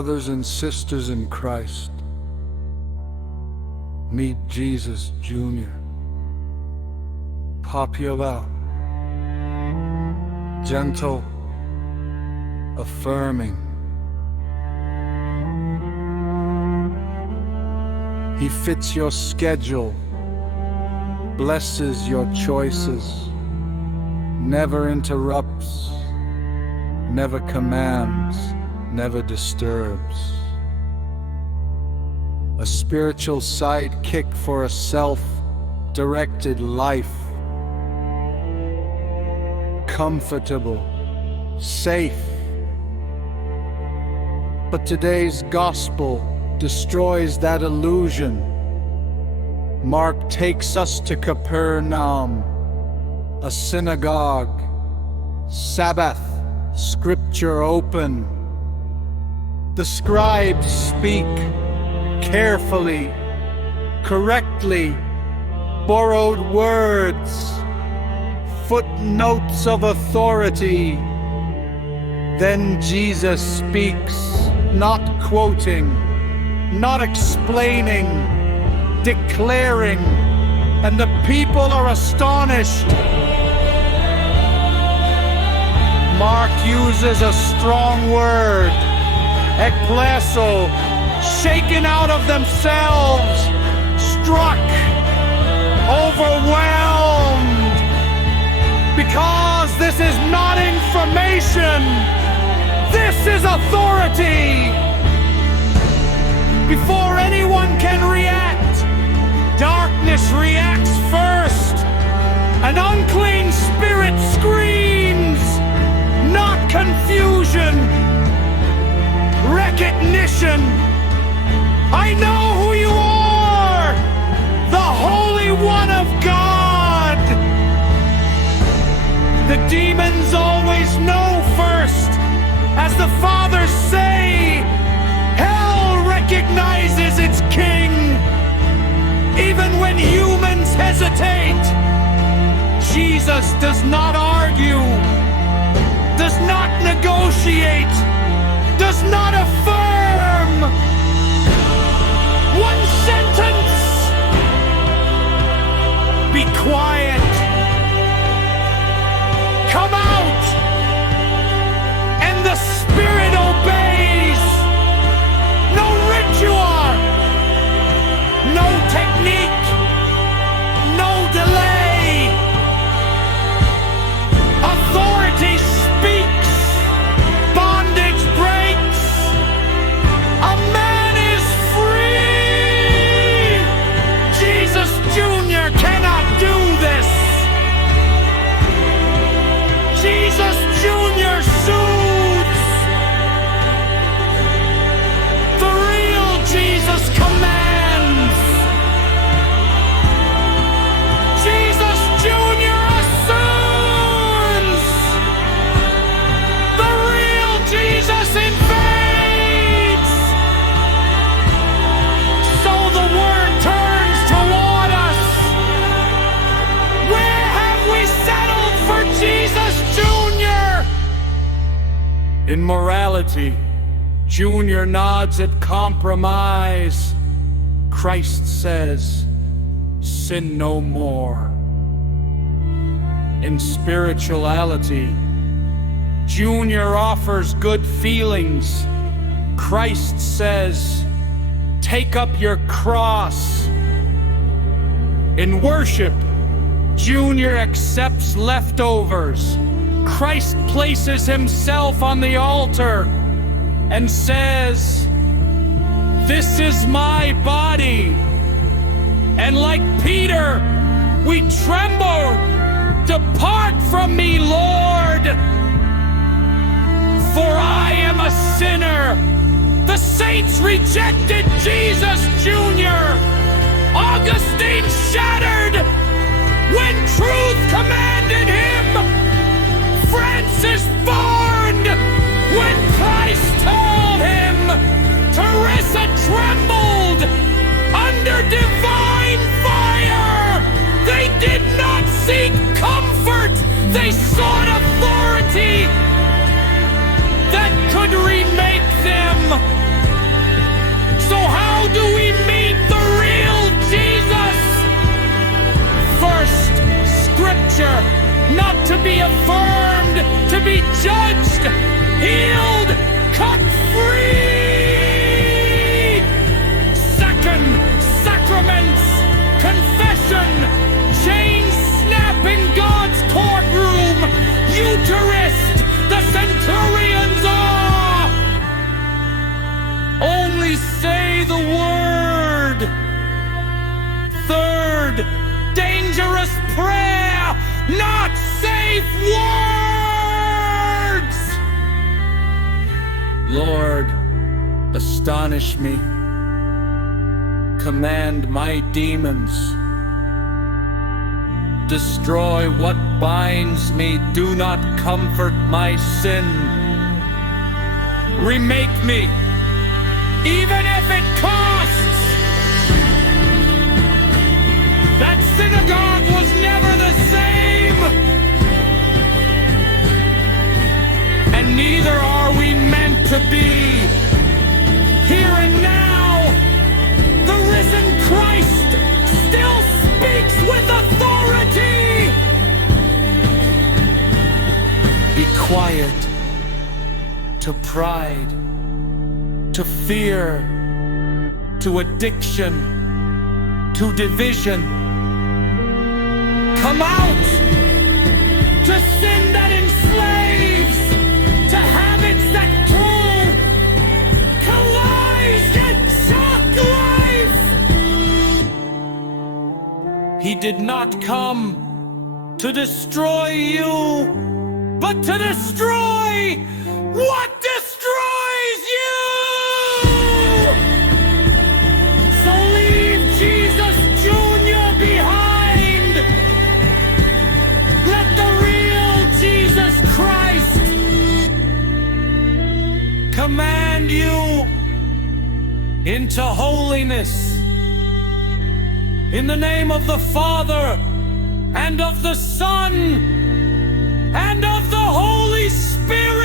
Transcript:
brothers and sisters in Christ, meet Jesus Jr. Popular, gentle, affirming. He fits your schedule, blesses your choices, never interrupts, never commands, never disturbs. A spiritual sidekick for a self-directed life. Comfortable, safe. But today's gospel destroys that illusion. Mark takes us to Capernaum, a synagogue, Sabbath, scripture open. The scribes speak carefully, correctly, borrowed words, footnotes of authority. Then Jesus speaks, not quoting, not explaining, declaring, and the people are astonished. Mark uses a strong word, ekplaso, shaken out of themselves, struck, overwhelmed, because this is not information, this is authority. Before anyone can react, darkness reacts first. An unclean spirit screams, not confusion, recognition. I know who you are, the Holy One of God. The demons always know first, as the fathers say, hell recognizes its king. Even when humans hesitate, Jesus does not argue, does not negotiate, does not affirm. One sentence: be quiet, come out, and the Spirit obeys. No ritual, no technique, no delay. Authority speaks, bondage breaks, a man is free. Jesus Jr. cannot do this. Jesus Jr. soothes. The real Jesus commands. Jesus Jr. assumes. The real Jesus invades. So the word turns toward us. Where have we settled for Jesus Jr.? In morality, Junior nods at compromise. Christ says, sin no more. In spirituality, Junior offers good feelings. Christ says, take up your cross. In worship, Junior accepts leftovers. Christ places himself on the altar and says, this is my body. And like Peter, we tremble. Depart from me, Lord, for I am a sinner. The saints rejected Jesus Jr. Augustine shattered when truth commanded him. Francis mourned when Christ told him. Teresa trembled under divine fire. They did not seek comfort. They sought authority that could remake them. danger, not to be affirmed, to be judged, healed, cut free. Second, sacraments, confession, chains snap in God's courtroom, Eucharist, the centurion's awe. Only say the word. Third, dangerous prayer, not safe words. Lord, astonish me. Command my demons. Destroy what binds me. Do not comfort my sin. Remake me, even if it costs. That synagogue was never the same. And neither are we meant to be. Here and now, the risen Christ still speaks with authority. Be quiet to pride, to fear, to addiction, to division. Come out to sin that enslaves, to habits that kill, to lies that suck life. He did not come to destroy you, but to destroy what destroys you. So leave Jesus Jr. behind. Let the real Jesus Christ command you into holiness. In the name of the Father, and of the Son, and of the Holy Spirit.